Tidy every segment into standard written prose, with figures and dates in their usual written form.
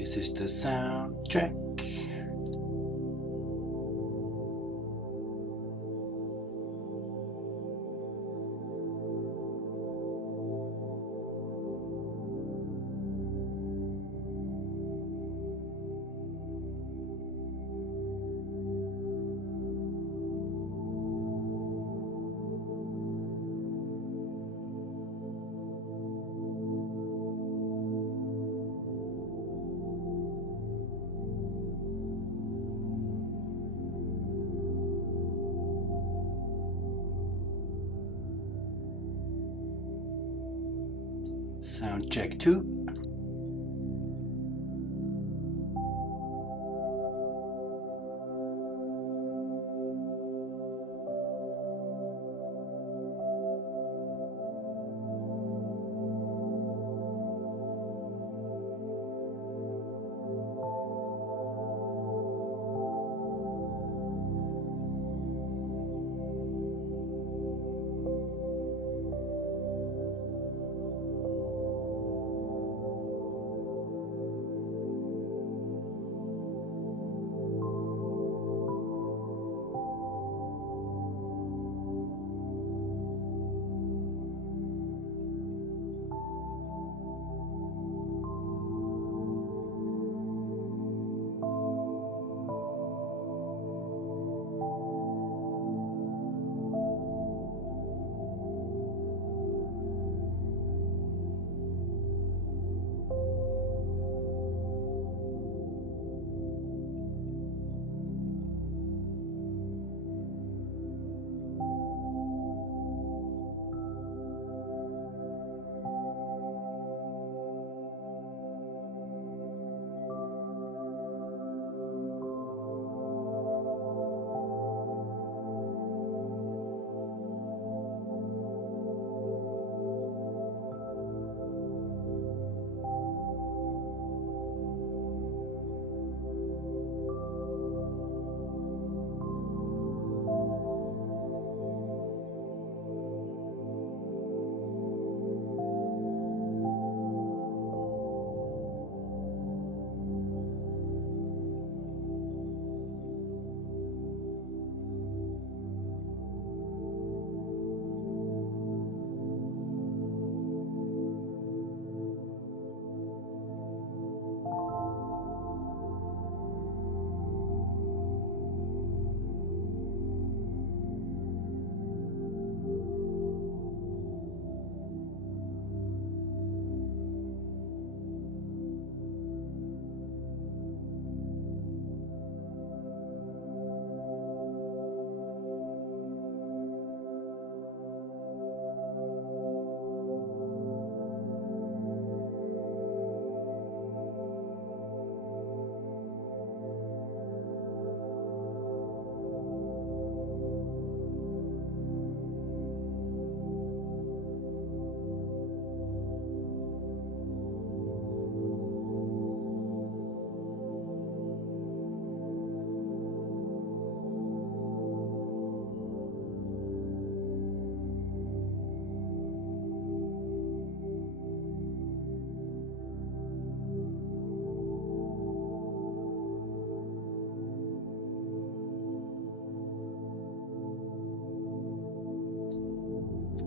This is the sound check. Sound check 2.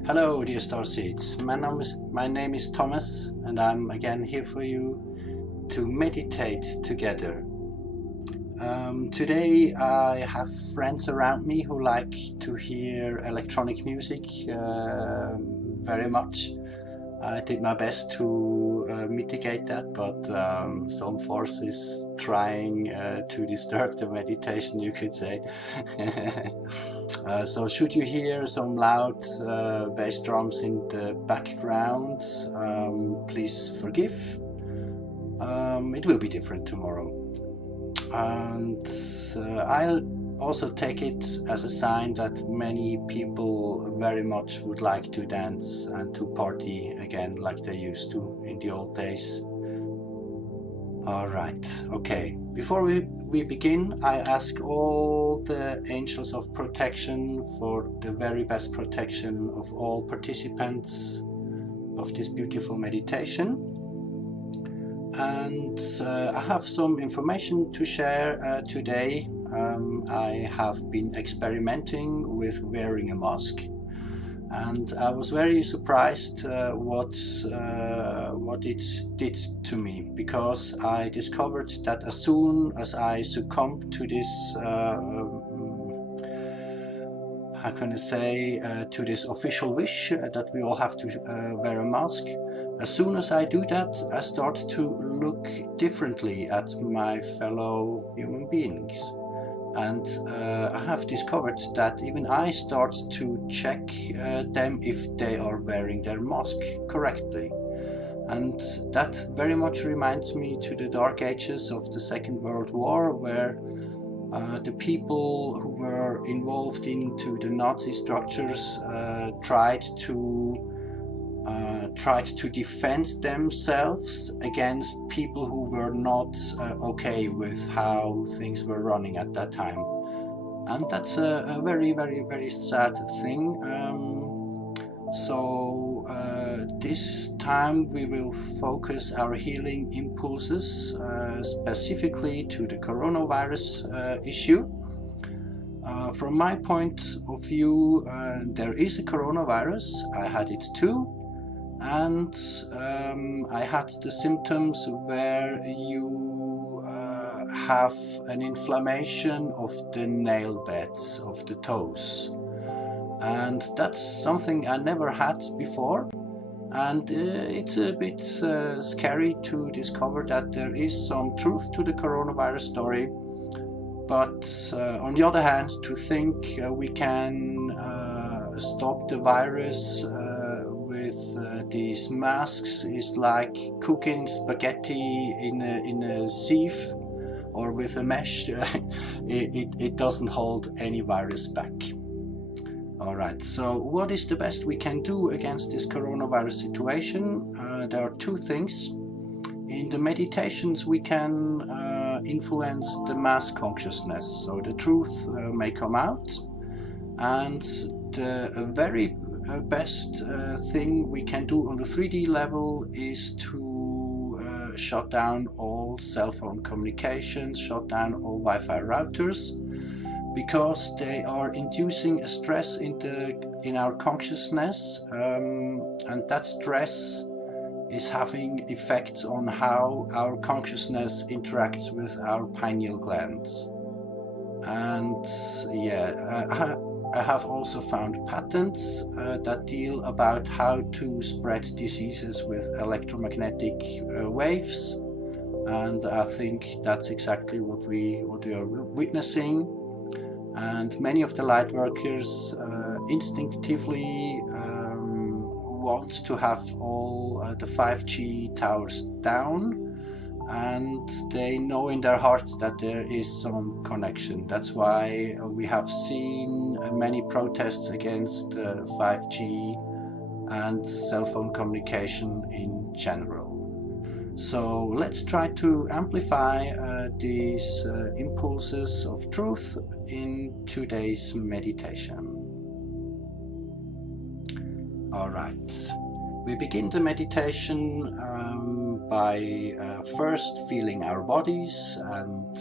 Hello dear Starseeds, my name is Thomas and I'm again here for you to meditate together. Today I have friends around me who like to hear electronic music very much. I did my best to mitigate that, but some force is trying to disturb the meditation, you could say. So should you hear some loud bass drums in the background, please forgive. It will be different tomorrow. And I'll also take it as a sign that many people very much would like to dance and to party again like they used to in the old days. Alright, okay. Before we begin, I ask all the angels of protection for the very best protection of all participants of this beautiful meditation. and I have some information to share today. I have been experimenting with wearing a mask, and I was very surprised what it did to me, because I discovered that as soon as I succumbed to this how can I say, to this official wish that we all have to wear a mask. As soon as I do that, I start to look differently at my fellow human beings. And I have discovered that even I start to check them if they are wearing their mask correctly. And that very much reminds me to the dark ages of the Second World War, where the people who were involved into the Nazi structures tried to defend themselves against people who were not okay with how things were running at that time. And that's a very, very, very sad thing. So this time we will focus our healing impulses specifically to the coronavirus issue. From my point of view, there is a coronavirus. I had it too, and I had the symptoms where you have an inflammation of the nail beds of the toes. And that's something I never had before, and it's a bit scary to discover that there is some truth to the coronavirus story. But on the other hand, to think we can stop the virus with these masks is like cooking spaghetti in a sieve or with a mesh. It doesn't hold any virus back. Alright, so what is the best we can do against this coronavirus situation? There are two things. In the meditations we can influence the mass consciousness, so the truth may come out. And the very best thing we can do on the 3D level is to shut down all cell phone communications, shut down all Wi-Fi routers, because they are inducing a stress in our consciousness, and that stress is having effects on how our consciousness interacts with our pineal glands. And yeah, I have also found patents that deal about how to spread diseases with electromagnetic waves, and I think that's exactly what we are witnessing. And many of the light workers instinctively want to have all the 5G towers down, and they know in their hearts that there is some connection. That's why we have seen many protests against 5G and cell phone communication in general. So let's try to amplify these impulses of truth in today's meditation. Alright, we begin the meditation by first feeling our bodies, and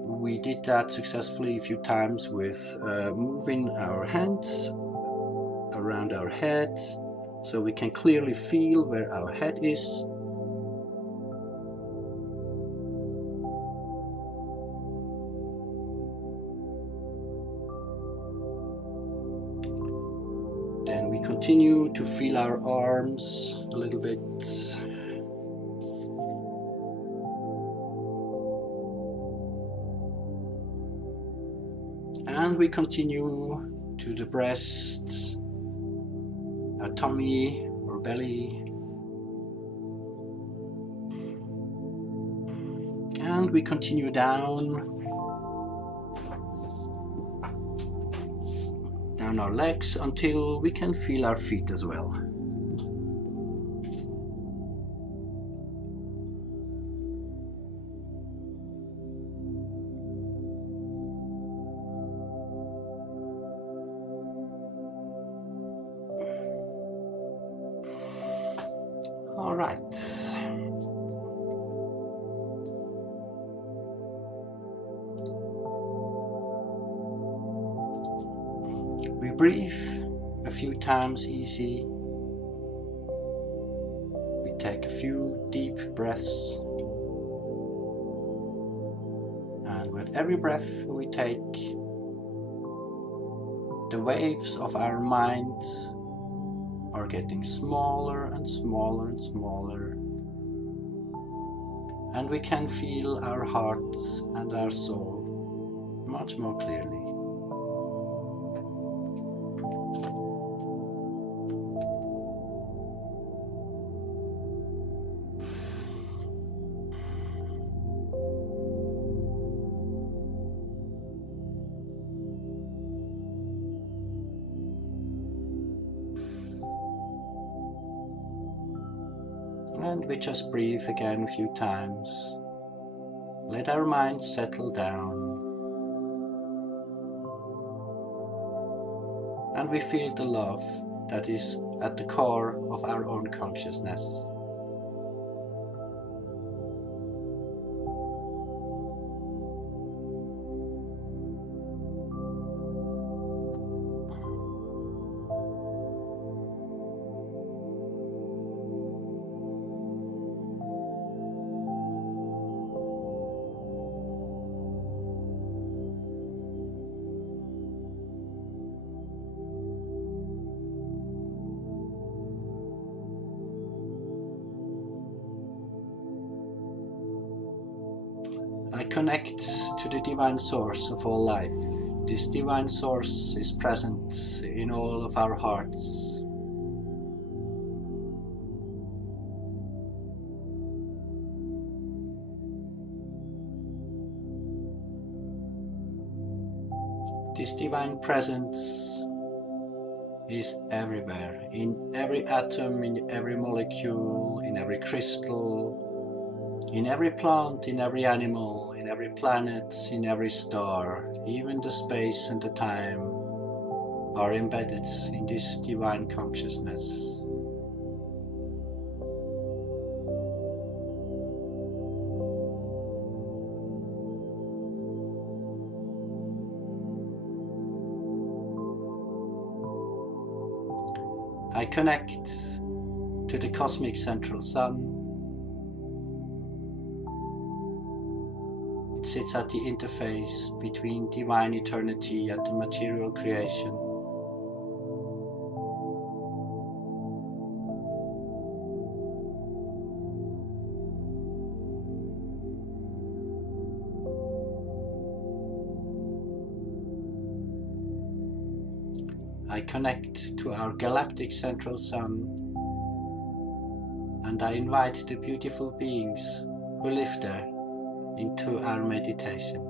we did that successfully a few times with moving our hands around our head so we can clearly feel where our head is. Then we continue to feel our arms a little bit. And we continue to the breast, our tummy or belly. And we continue down our legs until we can feel our feet as well. All right. breathe a few times easy. We take a few deep breaths. And with every breath we take, the waves of our mind are getting smaller and smaller and smaller. And we can feel our heart and our soul much more clearly. And we just breathe again a few times. Let our mind settle down. And we feel the love that is at the core of our own consciousness. I connect to the divine source of all life. This divine source is present in all of our hearts. This divine presence is everywhere, in every atom, in every molecule, in every crystal, in every plant, in every animal, in every planet, in every star. Even the space and the time are embedded in this divine consciousness. I connect to the cosmic central sun. It sits at the interface between divine eternity and the material creation. I connect to our galactic central sun, and I invite the beautiful beings who live there into our meditation.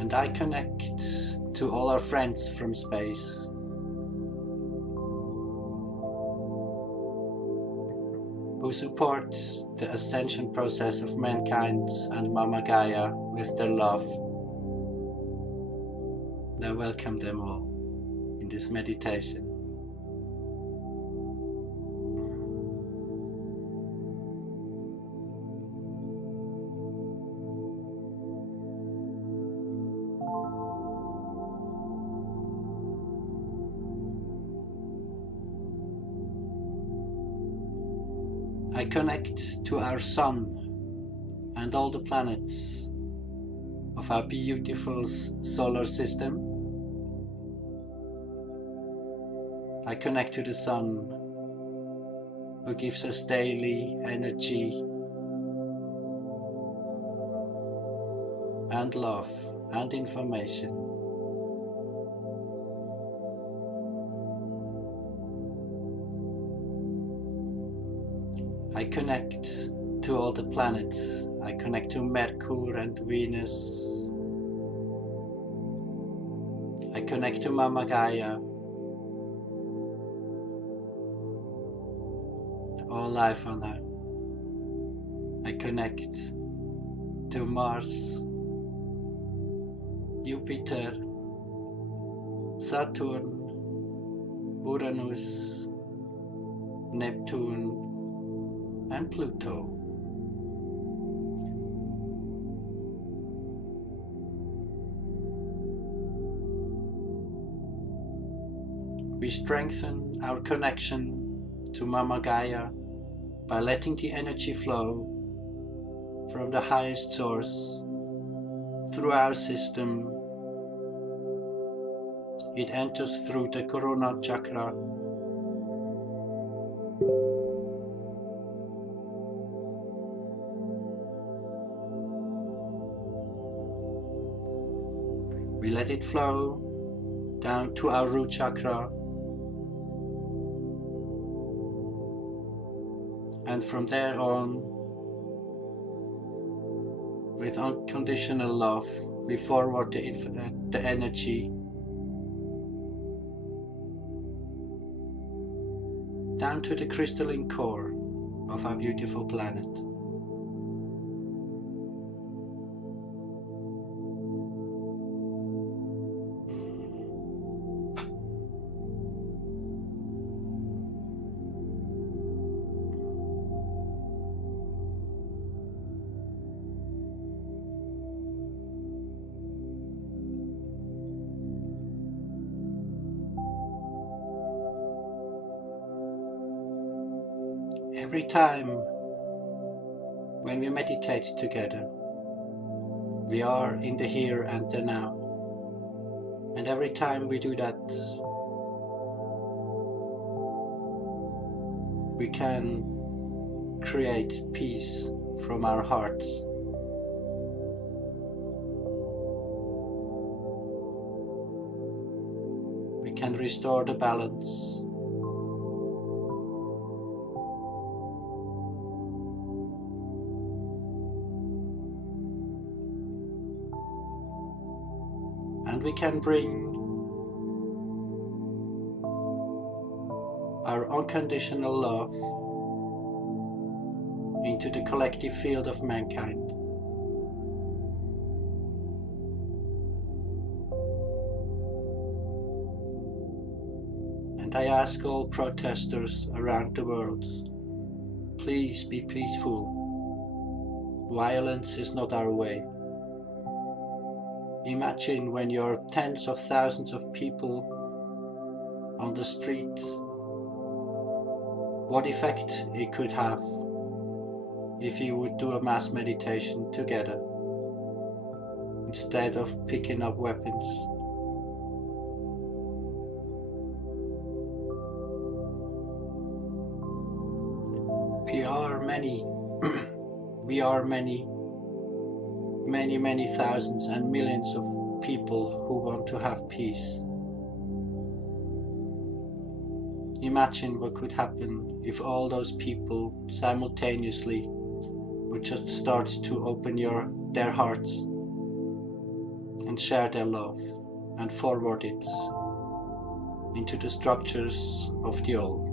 And I connect to all our friends from space. Who support the ascension process of mankind and Mama Gaia with their love. And I welcome them all in this meditation. I connect to our sun and all the planets of our beautiful solar system. I connect to the sun who gives us daily energy and love and information. I connect to all the planets. I connect to Mercury and Venus. I connect to Mama Gaia. All life on Earth. I connect to Mars, Jupiter, Saturn, Uranus, Neptune, and Pluto. We strengthen our connection to Mama Gaia by letting the energy flow from the highest source through our system. It enters through the Corona chakra, we let it flow down to our root chakra, and from there on, with unconditional love, we forward the energy down to the crystalline core of our beautiful planet. Every time when we meditate together, we are in the here and the now. And every time we do that, we can create peace from our hearts. We can restore the balance. And we can bring our unconditional love into the collective field of mankind. And I ask all protesters around the world, please be peaceful. Violence is not our way. Imagine when you're tens of thousands of people on the street, what effect it could have if you would do a mass meditation together instead of picking up weapons. We are many thousands and millions of people who want to have peace. Imagine what could happen if all those people simultaneously would just start to open their hearts and share their love and forward it into the structures of the old.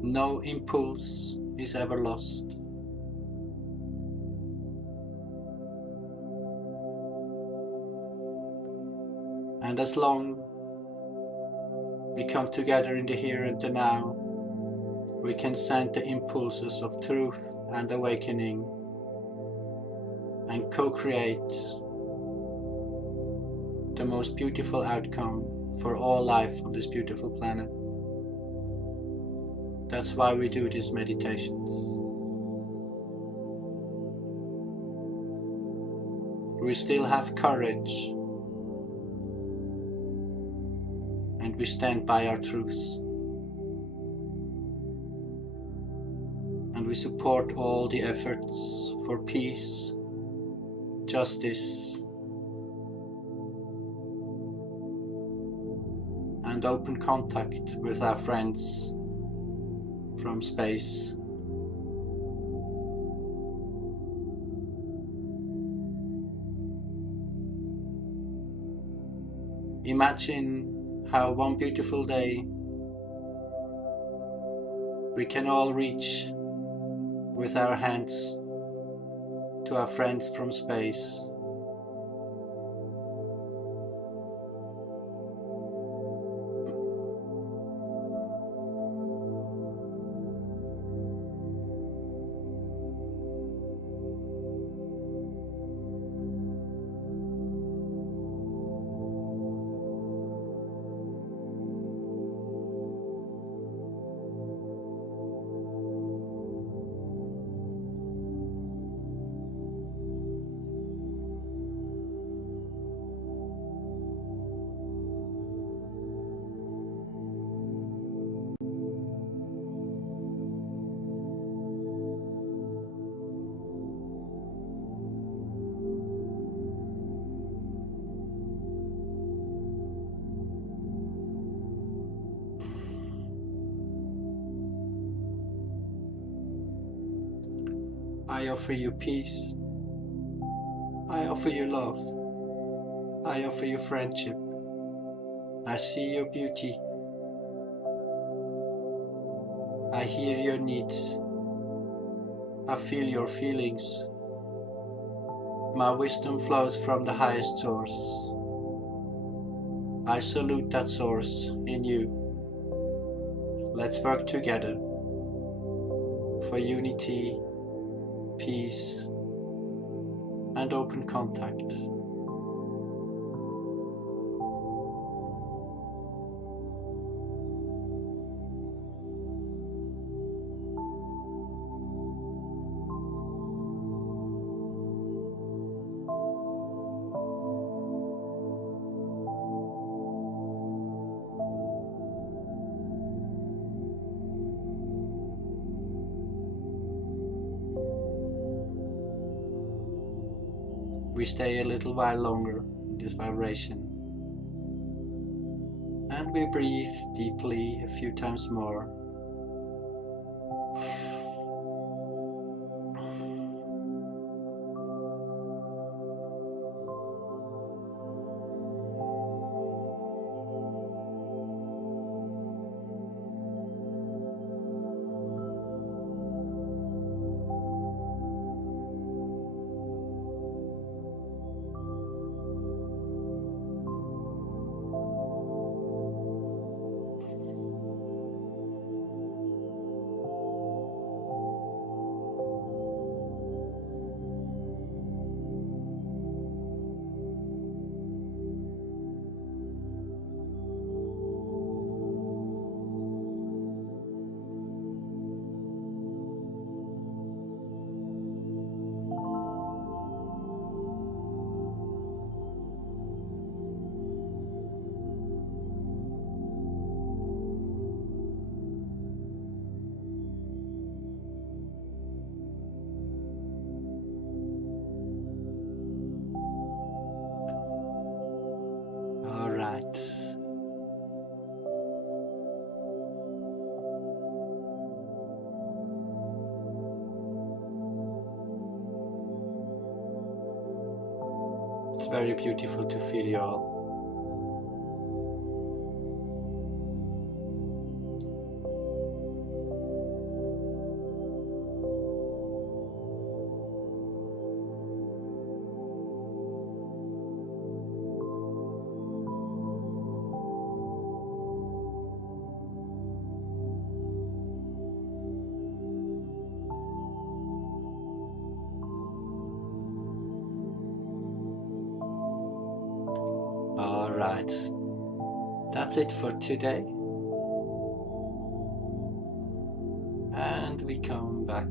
No impulse is ever lost. And as long we come together in the here and the now, we can send the impulses of truth and awakening and co-create the most beautiful outcome for all life on this beautiful planet. That's why we do these meditations. We still have courage, and we stand by our truths. And we support all the efforts for peace, justice, and open contact with our friends from space. Imagine how one beautiful day we can all reach with our hands to our friends from space. I offer you peace. I offer you love. I offer you friendship. I see your beauty. I hear your needs. I feel your feelings. My wisdom flows from the highest source. I salute that source in you. Let's work together for unity, peace, and open contact. We stay a little while longer in this vibration, and we breathe deeply a few times more. All right. It's very beautiful to feel you all. All right. That's it for today. And we come back.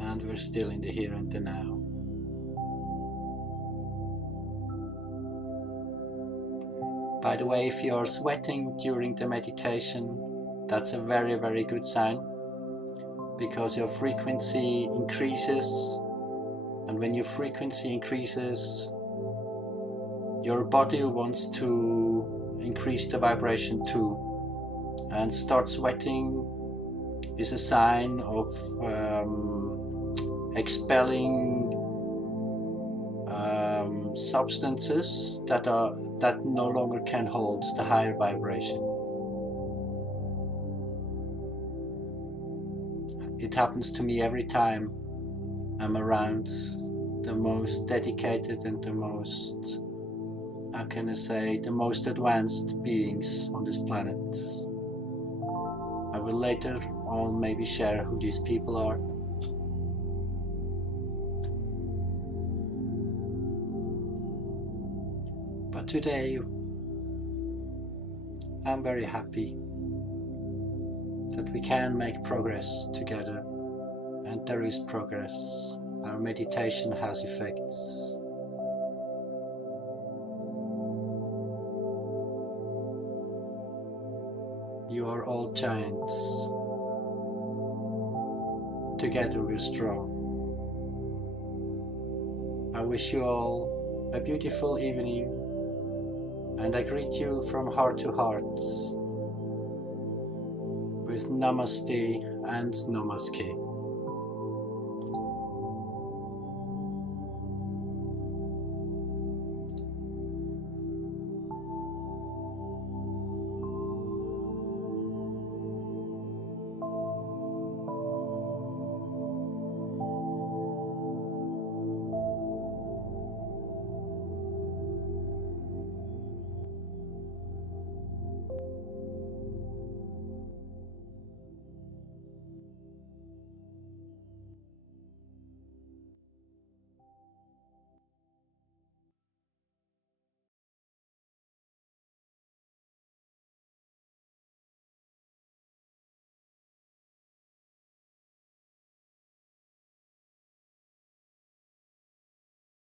And we're still in the here and the now. By the way, if you're sweating during the meditation, that's a very, very good sign, because your frequency increases, and when your frequency increases, your body wants to increase the vibration too, and start sweating is a sign of expelling substances that no longer can hold the higher vibration. It happens to me every time I'm around the most dedicated and the most, how can I say, the most advanced beings on this planet. I will later on maybe share who these people are. But today, I'm very happy that we can make progress together, and there is progress. Our meditation has effects. You are all giants. Together we're strong. I wish you all a beautiful evening, and I greet you from heart to heart with Namaste and Namaste.